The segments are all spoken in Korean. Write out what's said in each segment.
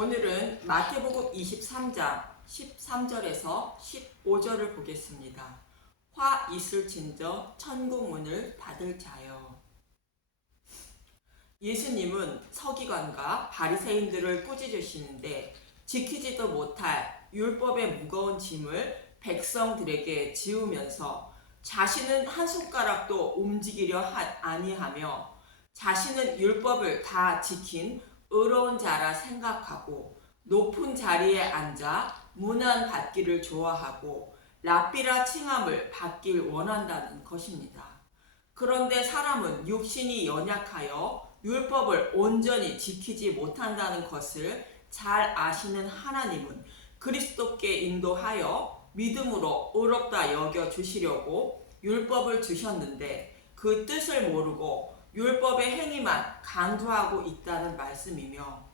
오늘은 마태복음 23장 13절에서 15절을 보겠습니다. 화 있을진저 천국 문을 닫을 자여. 예수님은 서기관과 바리새인들을 꾸짖으시는데 지키지도 못할 율법의 무거운 짐을 백성들에게 지우면서 자신은 한 손가락도 움직이려 하- 아니하며 자신은 율법을 다 지킨 의로운 자라 생각하고 높은 자리에 앉아 문안 받기를 좋아하고 랍비라 칭함을 받길 원한다는 것입니다. 그런데 사람은 육신이 연약하여 율법을 온전히 지키지 못한다는 것을 잘 아시는 하나님은 그리스도께 인도하여 믿음으로 의롭다 여겨 주시려고 율법을 주셨는데 그 뜻을 모르고 율법의 행위만 강조하고 있다는 말씀이며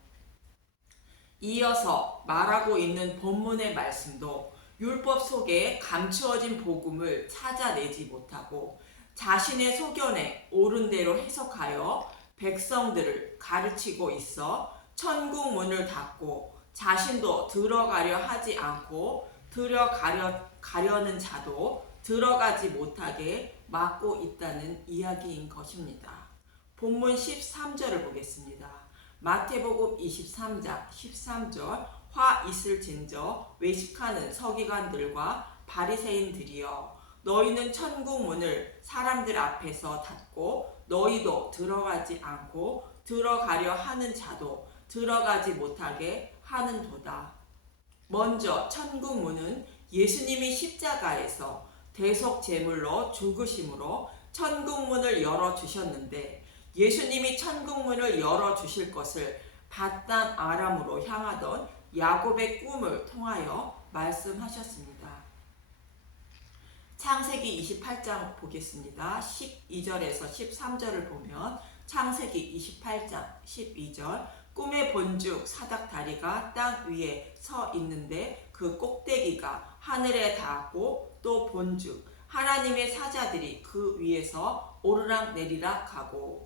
이어서 말하고 있는 본문의 말씀도 율법 속에 감추어진 복음을 찾아내지 못하고 자신의 소견에 옳은 대로 해석하여 백성들을 가르치고 있어 천국 문을 닫고 자신도 들어가려 하지 않고 들어가려 가려는 자도 들어가지 못하게 막고 있다는 이야기인 것입니다. 본문 13절을 보겠습니다. 마태복음 23장 13절 화 있을진저 외식하는 서기관들과 바리새인들이여 너희는 천국 문을 사람들 앞에서 닫고 너희도 들어가지 않고 들어가려 하는 자도 들어가지 못하게 하는도다. 먼저 천국 문은 예수님이 십자가에서 대속 제물로 죽으심으로 천국 문을 열어 주셨는데 예수님이 천국 문을 열어 주실 것을 바단 아람으로 향하던 야곱의 꿈을 통하여 말씀하셨습니다. 창세기 28장 보겠습니다. 12절에서 13절을 보면 창세기 28장 12절 꿈의 본죽 사닥 다리가 땅 위에 서 있는데 그 꼭대기가 하늘에 닿았고 또 본죽 하나님의 사자들이 그 위에서 오르락 내리락 하고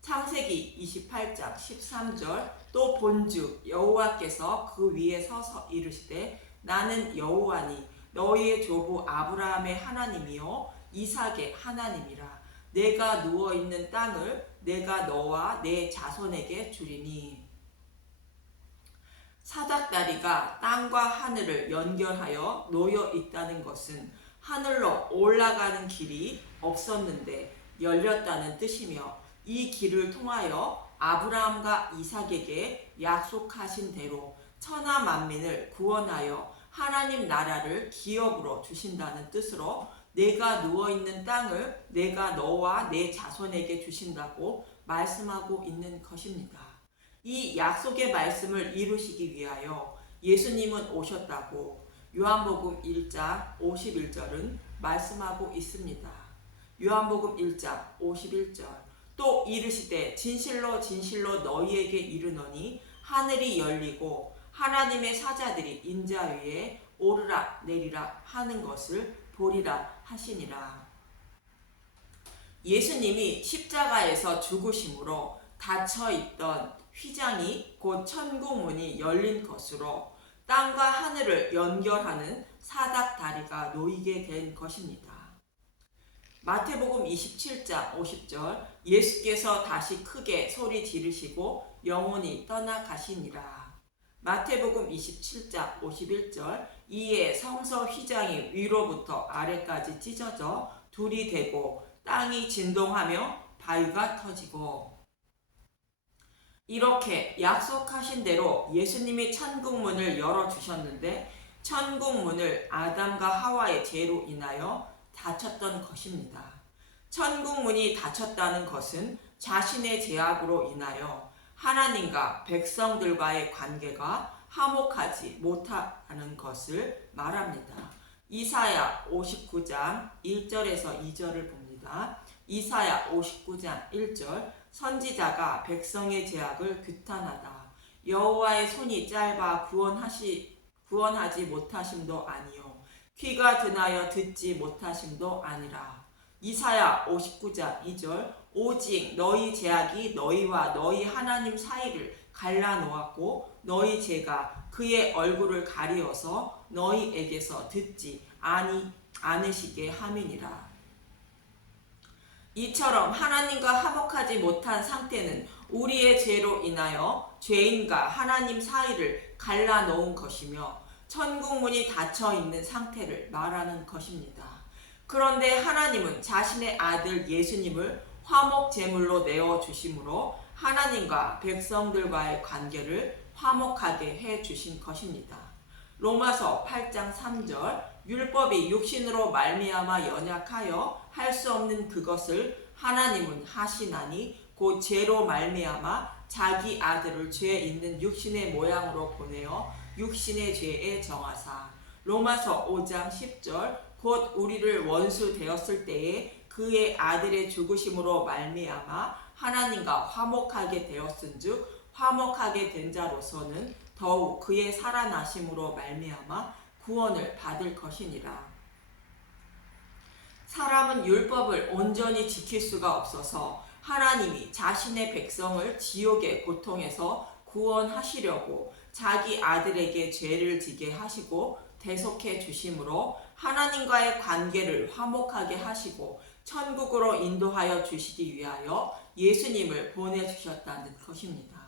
창세기 28장 13절 또 본즉 여호와께서 그 위에 서서 이르시되 나는 여호와니 너희의 조부 아브라함의 하나님이요 이삭의 하나님이라. 내가 누워 있는 땅을 내가 너와 내 자손에게 주리니. 사닥다리가 땅과 하늘을 연결하여 놓여 있다는 것은 하늘로 올라가는 길이 없었는데 열렸다는 뜻이며 이 길을 통하여 아브라함과 이삭에게 약속하신 대로 천하 만민을 구원하여 하나님 나라를 기업으로 주신다는 뜻으로 내가 누워 있는 땅을 내가 너와 내 자손에게 주신다고 말씀하고 있는 것입니다. 이 약속의 말씀을 이루시기 위하여 예수님은 오셨다고 요한복음 1장 51절은 말씀하고 있습니다. 요한복음 1장 51절 또 이르시되 진실로 진실로 너희에게 이르노니 하늘이 열리고 하나님의 사자들이 인자 위에 오르락 내리락 하는 것을 보리라 하시니라. 예수님이 십자가에서 죽으심으로 닫혀 있던 휘장이 곧 천국 문이 열린 것으로 땅과 하늘을 연결하는 사닥 다리가 놓이게 된 것입니다. 마태복음 27장 50절 예수께서 다시 크게 소리 지르시고 영혼이 떠나가시니라. 마태복음 27장 51절 이에 성서 휘장이 위로부터 아래까지 찢어져 둘이 되고 땅이 진동하며 바위가 터지고 이렇게 약속하신 대로 예수님이 천국 문을 열어 주셨는데 천국 문을 아담과 하와의 죄로 인하여 닫혔던 것입니다. 천국 문이 닫혔다는 것은 자신의 죄악으로 인하여 하나님과 백성들과의 관계가 화목하지 못하는 것을 말합니다. 이사야 59장 1절에서 2절을 봅니다. 이사야 59장 1절 선지자가 백성의 죄악을 규탄하다. 여호와의 손이 짧아 구원하시 구원하지 못하심도 아니요 귀가 드나여 듣지 못하심도 아니라. 이사야 59장 2절 오직 너희 죄악이 너희와 너희 하나님 사이를 갈라 놓았고 너희 죄가 그의 얼굴을 가리어서 너희에게서 듣지 아니 않으시게 함이니라. 이처럼 하나님과 화목하지 못한 상태는 우리의 죄로 인하여 죄인과 하나님 사이를 갈라 놓은 것이며 천국 문이 닫혀 있는 상태를 말하는 것입니다. 그런데 하나님은 자신의 아들 예수님을 화목 제물로 내어 주심으로 하나님과 백성들과의 관계를 화목하게 해 주신 것입니다. 로마서 8장 3절 율법이 육신으로 말미암아 연약하여 할 수 없는 그것을 하나님은 하시나니 곧 죄로 말미암아 자기 아들을 죄 있는 육신의 모양으로 보내어 육신의 죄에 정하사 로마서 5장 10절 곧 우리를 원수 되었을 때에 그의 아들의 죽으심으로 말미암아 하나님과 화목하게 되었은즉 화목하게 된 자로서는 더욱 그의 살아나심으로 말미암아 구원을 받을 것이니라. 사람은 율법을 온전히 지킬 수가 없어서 하나님이 자신의 백성을 지옥의 고통에서 구원하시려고 자기 아들에게 죄를 지게 하시고 대속해 주심으로 하나님과의 관계를 화목하게 하시고 천국으로 인도하여 주시기 위하여 예수님을 보내주셨다는 것입니다.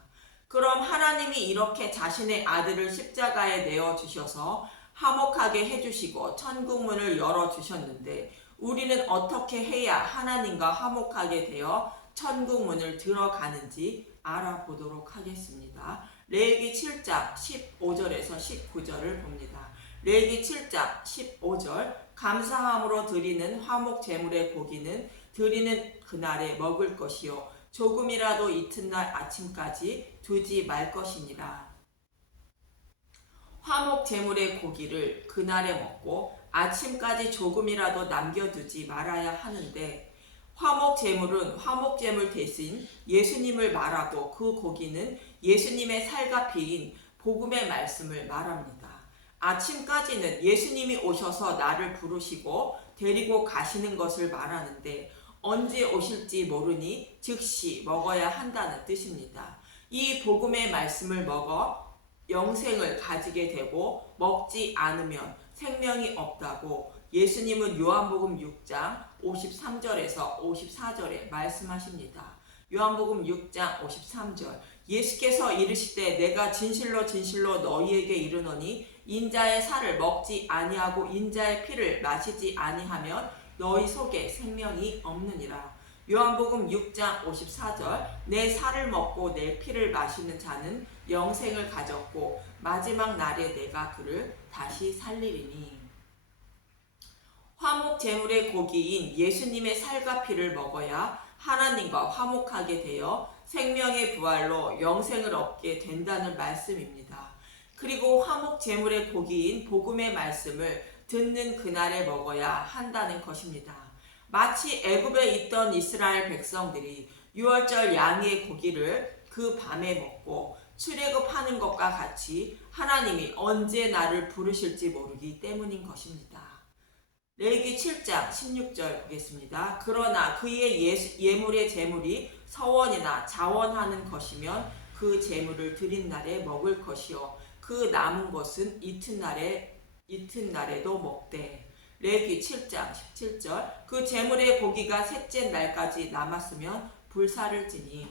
그럼 하나님이 이렇게 자신의 아들을 십자가에 내어 주셔서 화목하게 해주시고 천국문을 열어 주셨는데 우리는 어떻게 해야 하나님과 화목하게 되어 천국문을 들어가는지 알아보도록 하겠습니다. 레기 7장 15절에서 19절을 봅니다. 레기 7장 15절 감사함으로 드리는 화목 제물의 고기는 드리는 그날에 먹을 것이요 조금이라도 이튿날 아침까지 두지 말 것이니라. 화목 제물의 고기를 그날에 먹고 아침까지 조금이라도 남겨두지 말아야 하는데 화목 제물은 화목 제물 대신 예수님을 말하고 그 고기는 예수님의 살과 피인 복음의 말씀을 말합니다. 아침까지는 예수님이 오셔서 나를 부르시고 데리고 가시는 것을 말하는데 언제 오실지 모르니 즉시 먹어야 한다는 뜻입니다. 이 복음의 말씀을 먹어 영생을 가지게 되고 먹지 않으면 생명이 없다고 예수님은 요한복음 6장 53절에서 54절에 말씀하십니다. 요한복음 6장 53절 예수께서 이르시되 내가 진실로 진실로 너희에게 이르노니 인자의 살을 먹지 아니하고 인자의 피를 마시지 아니하면 너희 속에 생명이 없느니라. 요한복음 6장 54절 내 살을 먹고 내 피를 마시는 자는 영생을 가졌고 마지막 날에 내가 그를 다시 살리리니 화목 제물의 고기인 예수님의 살과 피를 먹어야 하나님과 화목하게 되어 생명의 부활로 영생을 얻게 된다는 말씀입니다. 그리고 화목 제물의 고기인 복음의 말씀을 듣는 그날에 먹어야 한다는 것입니다. 마치 애굽에 있던 이스라엘 백성들이 유월절 양의 고기를 그 밤에 먹고 출애굽하는 것과 같이 하나님이 언제 나를 부르실지 모르기 때문인 것입니다. 레기 7장 16절 보겠습니다. 그러나 그의 예수, 예물의 제물이 서원이나 자원하는 것이면 그 제물을 드린 날에 먹을 것이요. 그 남은 것은 이튿날에 이튿날에도 먹되. 레기 7장 17절. 그 제물의 고기가 셋째 날까지 남았으면 불사를 지니.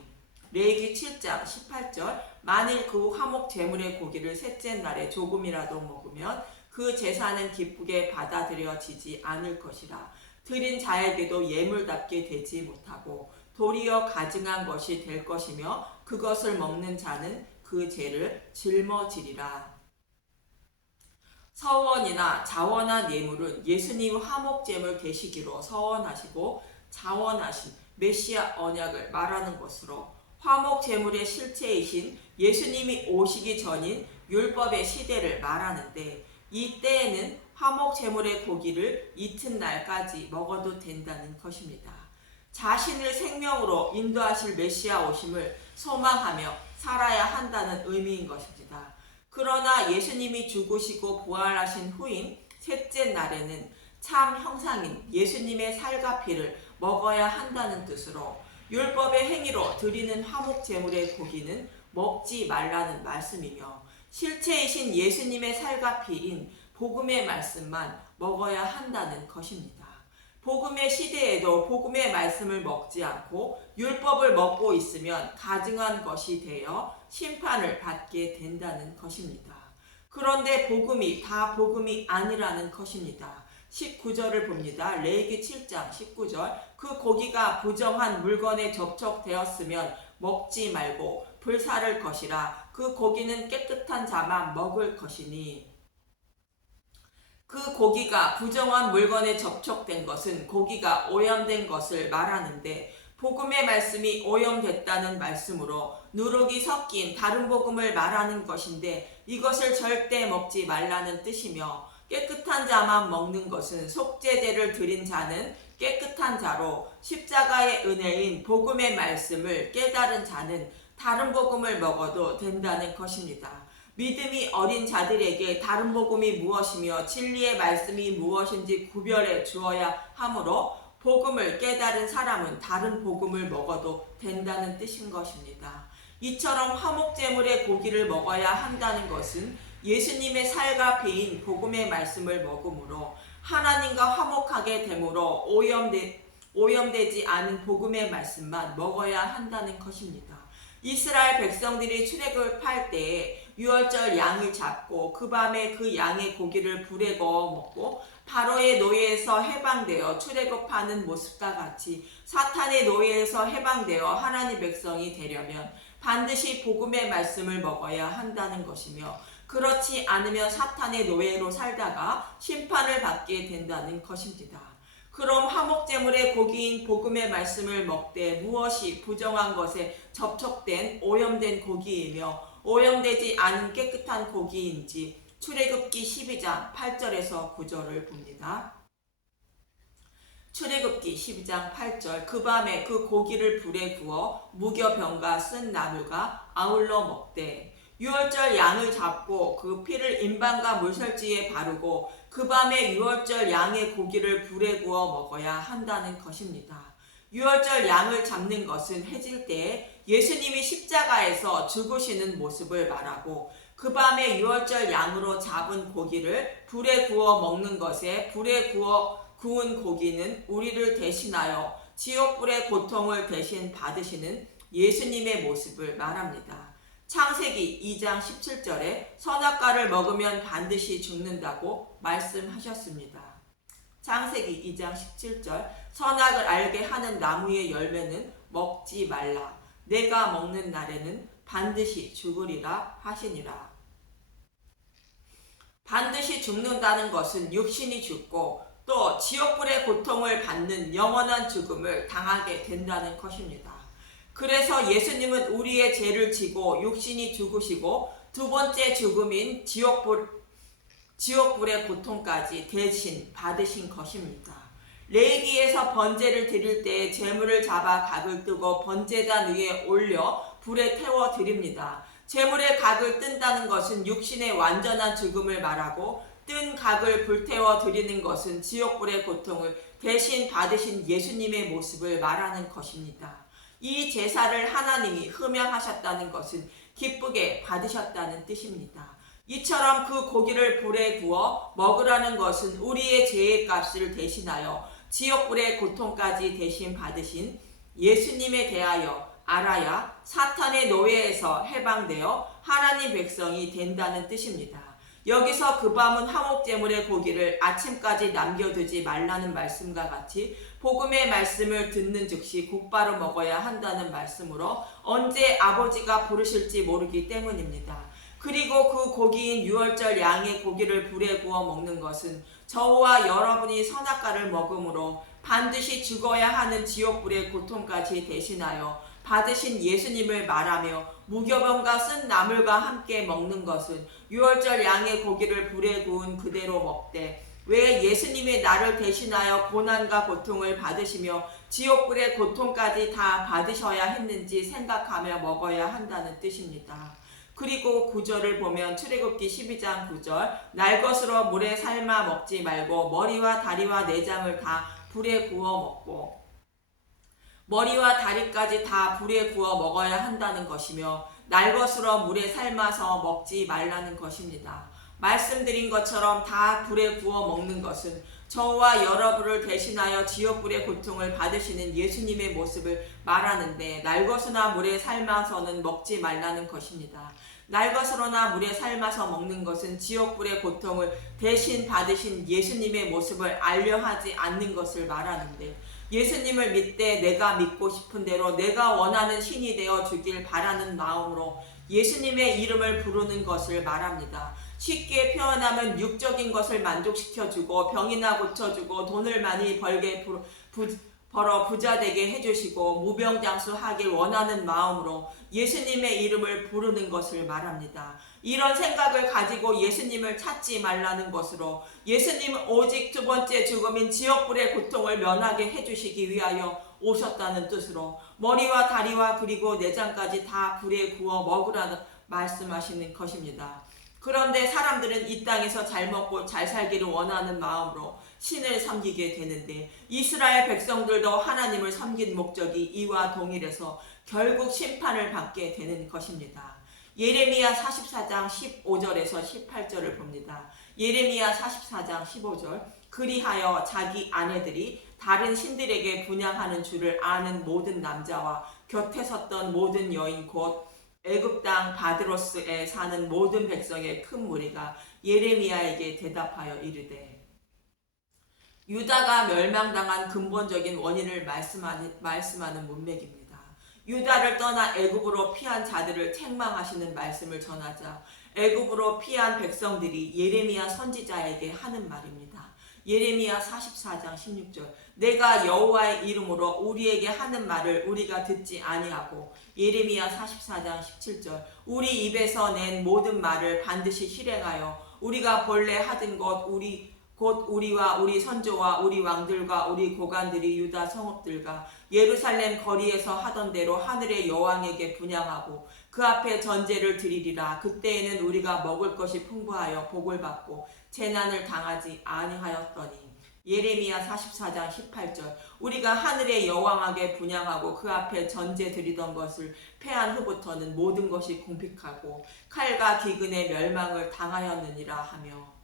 레기 7장 18절. 만일 그 화목 제물의 고기를 셋째 날에 조금이라도 먹으면 그 제사는 기쁘게 받아들여지지 않을 것이라. 드린 자에게도 예물답게 되지 못하고 도리어 가증한 것이 될 것이며 그것을 먹는 자는 그 죄를 짊어지리라. 서원이나 자원한 예물은 예수님 화목제물 되시기로 서원하시고 자원하신 메시아 언약을 말하는 것으로 화목제물의 실체이신 예수님이 오시기 전인 율법의 시대를 말하는데 이 때에는 화목제물의 고기를 이튿날까지 먹어도 된다는 것입니다. 자신을 생명으로 인도하실 메시아 오심을 소망하며 살아야 한다는 의미인 것입니다. 그러나 예수님이 죽으시고 부활하신 후인 셋째 날에는 참 형상인 예수님의 살과 피를 먹어야 한다는 뜻으로 율법의 행위로 드리는 화목 제물의 고기는 먹지 말라는 말씀이며 실체이신 예수님의 살과 피인 복음의 말씀만 먹어야 한다는 것입니다. 복음의 시대에도 복음의 말씀을 먹지 않고 율법을 먹고 있으면 가증한 것이 되어 심판을 받게 된다는 것입니다. 그런데 복음이 다 복음이 아니라는 것입니다. 19절을 봅니다. 레기 7장 19절. 그 고기가 부정한 물건에 접촉되었으면 먹지 말고 불사를 것이라. 그 고기는 깨끗한 자만 먹을 것이니. 그 고기가 부정한 물건에 접촉된 것은 고기가 오염된 것을 말하는데 복음의 말씀이 오염됐다는 말씀으로 누룩이 섞인 다른 복음을 말하는 것인데 이것을 절대 먹지 말라는 뜻이며 깨끗한 자만 먹는 것은 속죄제를 드린 자는 깨끗한 자로 십자가의 은혜인 복음의 말씀을 깨달은 자는 다른 복음을 먹어도 된다는 것입니다. 믿음이 어린 자들에게 다른 복음이 무엇이며 진리의 말씀이 무엇인지 구별해 주어야 하므로 복음을 깨달은 사람은 다른 복음을 먹어도 된다는 뜻인 것입니다. 이처럼 화목제물의 고기를 먹어야 한다는 것은 예수님의 살과 피인 복음의 말씀을 먹음으로 하나님과 화목하게 되므로 오염되, 오염되지 않은 복음의 말씀만 먹어야 한다는 것입니다. 이스라엘 백성들이 출애굽할 때에 유월절 양을 잡고 그 밤에 그 양의 고기를 불에 구워 먹고 바로의 노예에서 해방되어 출애굽하는 모습과 같이 사탄의 노예에서 해방되어 하나님 백성이 되려면 반드시 복음의 말씀을 먹어야 한다는 것이며 그렇지 않으면 사탄의 노예로 살다가 심판을 받게 된다는 것입니다. 그럼 화목제물의 고기인 복음의 말씀을 먹되 무엇이 부정한 것에 접촉된 오염된 고기이며 오염되지 않은 깨끗한 고기인지 출애굽기 12장 8절에서 9절을 봅니다. 출애굽기 12장 8절 그 밤에 그 고기를 불에 구워 무교병과 쓴 나물과 아울러 먹되 유월절 양을 잡고 그 피를 인방과 물설지에 바르고 그 밤에 유월절 양의 고기를 불에 구워 먹어야 한다는 것입니다. 유월절 양을 잡는 것은 해질 때에 예수님이 십자가에서 죽으시는 모습을 말하고 그 밤에 유월절 양으로 잡은 고기를 불에 구워 먹는 것에 불에 구워 구운 고기는 우리를 대신하여 지옥불의 고통을 대신 받으시는 예수님의 모습을 말합니다. 창세기 2장 17절에 선악과를 먹으면 반드시 죽는다고 말씀하셨습니다. 창세기 2장 17절 선악을 알게 하는 나무의 열매는 먹지 말라. 내가 먹는 날에는 반드시 죽으리라 하시니라. 반드시 죽는다는 것은 육신이 죽고 또 지옥불의 고통을 받는 영원한 죽음을 당하게 된다는 것입니다. 그래서 예수님은 우리의 죄를 지고 육신이 죽으시고 두 번째 죽음인 지옥불, 지옥불의 고통까지 대신 받으신 것입니다. 레이기에서 번제를 드릴 때 재물을 잡아 각을 뜨고 번제단 위에 올려 불에 태워 드립니다. 재물의 각을 뜬다는 것은 육신의 완전한 죽음을 말하고 뜬 각을 불태워 드리는 것은 지옥불의 고통을 대신 받으신 예수님의 모습을 말하는 것입니다. 이 제사를 하나님이 흠양하셨다는 것은 기쁘게 받으셨다는 뜻입니다. 이처럼 그 고기를 불에 구워 먹으라는 것은 우리의 죄의 값을 대신하여 지옥불의 고통까지 대신 받으신 예수님에 대하여 알아야 사탄의 노예에서 해방되어 하나님 백성이 된다는 뜻입니다. 여기서 그 밤은 화목제물의 고기를 아침까지 남겨두지 말라는 말씀과 같이 복음의 말씀을 듣는 즉시 곧바로 먹어야 한다는 말씀으로 언제 아버지가 부르실지 모르기 때문입니다. 그리고 그 고기인 유월절 양의 고기를 불에 구워 먹는 것은 저와 여러분이 선악과를 먹음으로 반드시 죽어야 하는 지옥불의 고통까지 대신하여 받으신 예수님을 말하며 무교병과 쓴 나물과 함께 먹는 것은 유월절 양의 고기를 불에 구운 그대로 먹되 왜 예수님이 나를 대신하여 고난과 고통을 받으시며 지옥불의 고통까지 다 받으셔야 했는지 생각하며 먹어야 한다는 뜻입니다. 그리고 구절을 보면 출애굽기 12장 9절 날 것으로 물에 삶아 먹지 말고 머리와 다리와 내장을 다 불에 구워 먹고 머리와 다리까지 다 불에 구워 먹어야 한다는 것이며 날 것으로 물에 삶아서 먹지 말라는 것입니다. 말씀드린 것처럼 다 불에 구워 먹는 것은 저와 여러분을 대신하여 지옥불의 고통을 받으시는 예수님의 모습을 말하는데 날것으나 물에 삶아서는 먹지 말라는 것입니다. 날것으로나 물에 삶아서 먹는 것은 지옥불의 고통을 대신 받으신 예수님의 모습을 알려하지 않는 것을 말하는데 예수님을 믿되 내가 믿고 싶은 대로 내가 원하는 신이 되어 주길 바라는 마음으로 예수님의 이름을 부르는 것을 말합니다. 쉽게 표현하면 육적인 것을 만족시켜주고 병이나 고쳐주고 돈을 많이 벌게 부, 부, 벌어 부자 되게 해주시고 무병장수하길 원하는 마음으로 예수님의 이름을 부르는 것을 말합니다. 이런 생각을 가지고 예수님을 찾지 말라는 것으로 예수님은 오직 두 번째 죽음인 지옥불의 고통을 면하게 해주시기 위하여 오셨다는 뜻으로 머리와 다리와 그리고 내장까지 다 불에 구워 먹으라는 말씀하시는 것입니다. 그런데 사람들은 이 땅에서 잘 먹고 잘 살기를 원하는 마음으로 신을 섬기게 되는데 이스라엘 백성들도 하나님을 섬긴 목적이 이와 동일해서 결국 심판을 받게 되는 것입니다. 예레미야 44장 15절에서 18절을 봅니다. 예레미야 44장 15절 그리하여 자기 아내들이 다른 신들에게 분양하는 줄을 아는 모든 남자와 곁에 섰던 모든 여인 곧 애굽 땅 바드로스에 사는 모든 백성의 큰 무리가 예레미야에게 대답하여 이르되 유다가 멸망당한 근본적인 원인을 말씀하는, 말씀하는 문맥입니다. 유다를 떠나 애굽으로 피한 자들을 책망하시는 말씀을 전하자 애굽으로 피한 백성들이 예레미야 선지자에게 하는 말입니다. 예레미야 44장 16절 내가 여호와의 이름으로 우리에게 하는 말을 우리가 듣지 아니하고 예레미야 44장 17절 우리 입에서 낸 모든 말을 반드시 실행하여 우리가 본래 하던 것 우리 곧 우리와 우리 선조와 우리 왕들과 우리 고관들이 유다 성읍들과 예루살렘 거리에서 하던 대로 하늘의 여왕에게 분양하고 그 앞에 전제를 드리리라. 그때에는 우리가 먹을 것이 풍부하여 복을 받고 재난을 당하지 아니하였더니. 예레미야 44장 18절. 우리가 하늘의 여왕에게 분양하고 그 앞에 전제 드리던 것을 패한 후부터는 모든 것이 궁핍하고 칼과 기근의 멸망을 당하였느니라 하며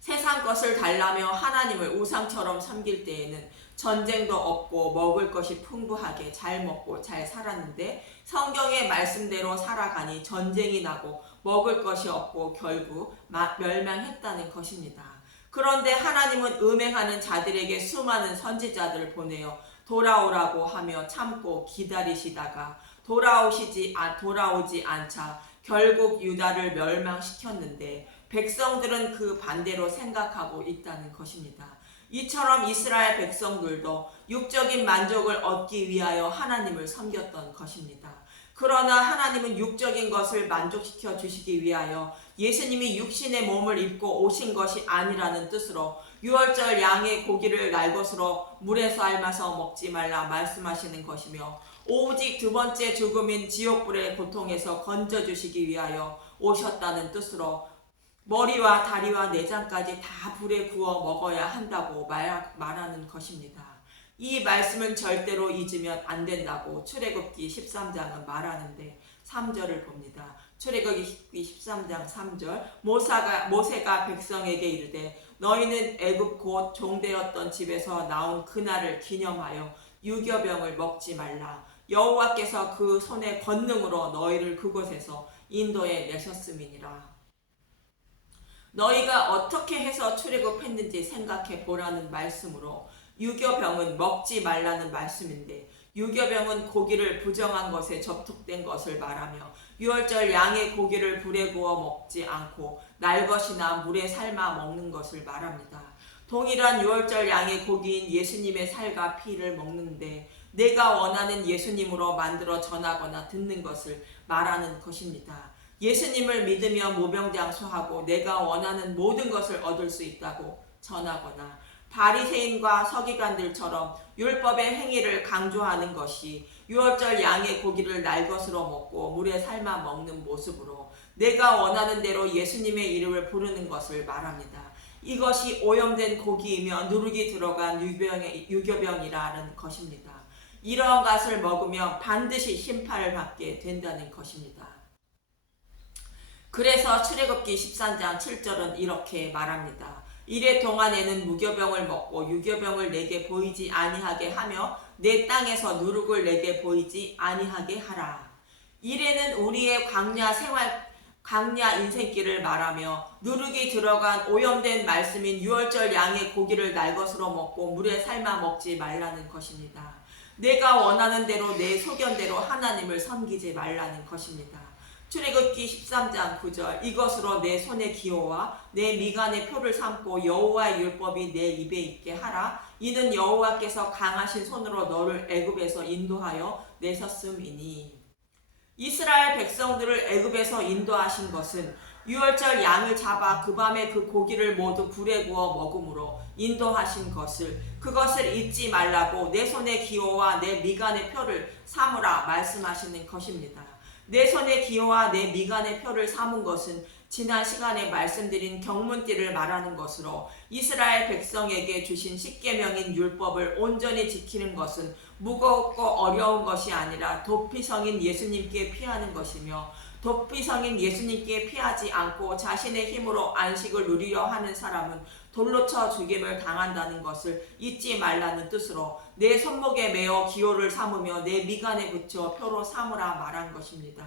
세상 것을 달라며 하나님을 우상처럼 섬길 때에는 전쟁도 없고 먹을 것이 풍부하게 잘 먹고 잘 살았는데 성경의 말씀대로 살아가니 전쟁이 나고 먹을 것이 없고 결국 멸망했다는 것입니다. 그런데 하나님은 음행하는 자들에게 수많은 선지자들을 보내어 돌아오라고 하며 참고 기다리시다가 돌아오시지 아, 돌아오지 않자 결국 유다를 멸망시켰는데 백성들은 그 반대로 생각하고 있다는 것입니다. 이처럼 이스라엘 백성들도 육적인 만족을 얻기 위하여 하나님을 섬겼던 것입니다. 그러나 하나님은 육적인 것을 만족시켜 주시기 위하여 예수님이 육신의 몸을 입고 오신 것이 아니라는 뜻으로 유월절 양의 고기를 날 것으로 물에 삶아서 먹지 말라 말씀하시는 것이며 오직 두 번째 죽음인 지옥불의 고통에서 건져 주시기 위하여 오셨다는 뜻으로 머리와 다리와 내장까지 다 불에 구워 먹어야 한다고 말, 말하는 것입니다. 이 말씀은 절대로 잊으면 안 된다고 출애굽기 13장은 말하는데 3절을 봅니다. 출애굽기 13장 3절 모사가 모세가 백성에게 이르되 너희는 애굽 곧 종되었던 집에서 나온 그날을 기념하여 유교병을 먹지 말라 여호와께서 그 손의 권능으로 너희를 그곳에서 인도에 내셨음이니라. 너희가 어떻게 해서 출애굽했는지 생각해 보라는 말씀으로 유교병은 먹지 말라는 말씀인데 유교병은 고기를 부정한 것에 접촉된 것을 말하며 유월절 양의 고기를 불에 구워 먹지 않고 날 것이나 물에 삶아 먹는 것을 말합니다. 동일한 유월절 양의 고기인 예수님의 살과 피를 먹는데 내가 원하는 예수님으로 만들어 전하거나 듣는 것을 말하는 것입니다. 예수님을 믿으며 모병장수하고 내가 원하는 모든 것을 얻을 수 있다고 전하거나 바리새인과 서기관들처럼 율법의 행위를 강조하는 것이 유월절 양의 고기를 날 것으로 먹고 물에 삶아 먹는 모습으로 내가 원하는 대로 예수님의 이름을 부르는 것을 말합니다. 이것이 오염된 고기이며 누룩이 들어간 유교병이라는 것입니다. 이러한 것을 먹으면 반드시 심판을 받게 된다는 것입니다. 그래서 출애굽기 13장 7절은 이렇게 말합니다. 이래 동안에는 무교병을 먹고 유교병을 내게 보이지 아니하게 하며 내 땅에서 누룩을 내게 보이지 아니하게 하라. 이래는 우리의 광야 생활 광야 인생길을 말하며 누룩이 들어간 오염된 말씀인 유월절 양의 고기를 날 것으로 먹고 물에 삶아 먹지 말라는 것입니다. 내가 원하는 대로 내 소견대로 하나님을 섬기지 말라는 것입니다. 출애굽기 13장 9절 이것으로 내 손의 기호와 내 미간의 표를 삼고 여호와의 율법이 내 입에 있게 하라 이는 여호와께서 강하신 손으로 너를 애굽에서 인도하여 내셨음이니 이스라엘 백성들을 애굽에서 인도하신 것은 유월절 양을 잡아 그 밤에 그 고기를 모두 불에 구워 먹음으로 인도하신 것을 그것을 잊지 말라고 내 손의 기호와 내 미간의 표를 삼으라 말씀하시는 것입니다. 내 손의 기호와 내 미간의 표를 삼은 것은 지난 시간에 말씀드린 경문띠를 말하는 것으로 이스라엘 백성에게 주신 십계명인 율법을 온전히 지키는 것은 무겁고 어려운 것이 아니라 도피성인 예수님께 피하는 것이며 도피성인 예수님께 피하지 않고 자신의 힘으로 안식을 누리려 하는 사람은 돌로 쳐 죽임을 당한다는 것을 잊지 말라는 뜻으로 내 손목에 메어 기호를 삼으며 내 미간에 붙여 표로 삼으라 말한 것입니다.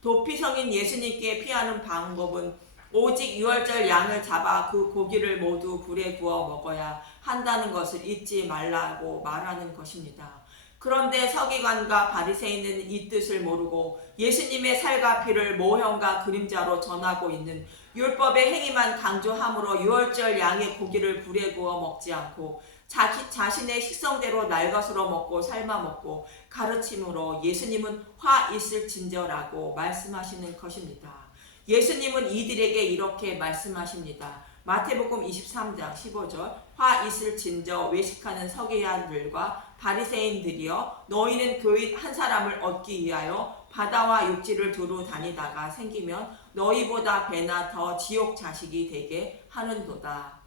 도피성인 예수님께 피하는 방법은 오직 유월절 양을 잡아 그 고기를 모두 불에 구워 먹어야 한다는 것을 잊지 말라고 말하는 것입니다. 그런데 서기관과 바리새인은 이 뜻을 모르고 예수님의 살과 피를 모형과 그림자로 전하고 있는 율법의 행위만 강조함으로 유월절 양의 고기를 불에 구워 먹지 않고 자기 자신의 식성대로 날 것으로 먹고 삶아 먹고 가르침으로 예수님은 화 있을 진저라고 말씀하시는 것입니다. 예수님은 이들에게 이렇게 말씀하십니다. 마태복음 23장 15절 화 있을 진저 외식하는 서기관들과 바리새인들이여 너희는 교인 한 사람을 얻기 위하여 바다와 육지를 두루 다니다가 생기면 너희보다 배나 더 지옥 자식이 되게 하는도다.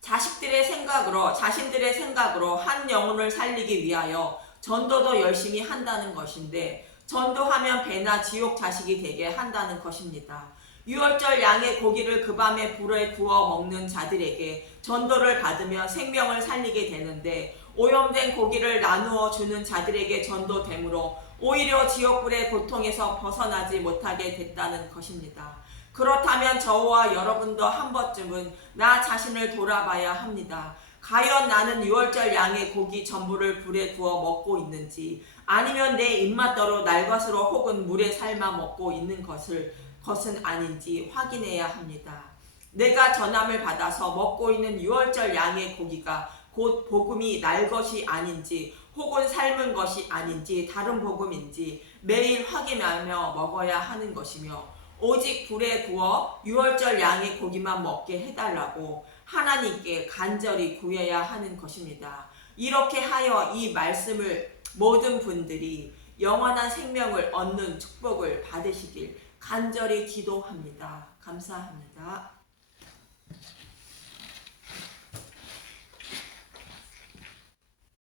자식들의 생각으로 자신들의 생각으로 한 영혼을 살리기 위하여 전도도 열심히 한다는 것인데 전도하면 배나 지옥 자식이 되게 한다는 것입니다. 유월절 양의 고기를 그 밤에 불에 구워 먹는 자들에게 전도를 받으며 생명을 살리게 되는데 오염된 고기를 나누어 주는 자들에게 전도되므로 오히려 지옥불의 고통에서 벗어나지 못하게 됐다는 것입니다. 그렇다면 저와 여러분도 한 번쯤은 나 자신을 돌아봐야 합니다. 과연 나는 유월절 양의 고기 전부를 불에 구워 먹고 있는지 아니면 내 입맛대로 날 것으로 혹은 물에 삶아 먹고 있는 것을 것은 아닌지 확인해야 합니다. 내가 전함을 받아서 먹고 있는 유월절 양의 고기가 곧 복음이 날 것이 아닌지 혹은 삶은 것이 아닌지 다른 복음인지 매일 확인하며 먹어야 하는 것이며 오직 불에 구워 유월절 양의 고기만 먹게 해달라고 하나님께 간절히 구해야 하는 것입니다. 이렇게 하여 이 말씀을 모든 분들이 영원한 생명을 얻는 축복을 받으시길 간절히 기도합니다. 감사합니다.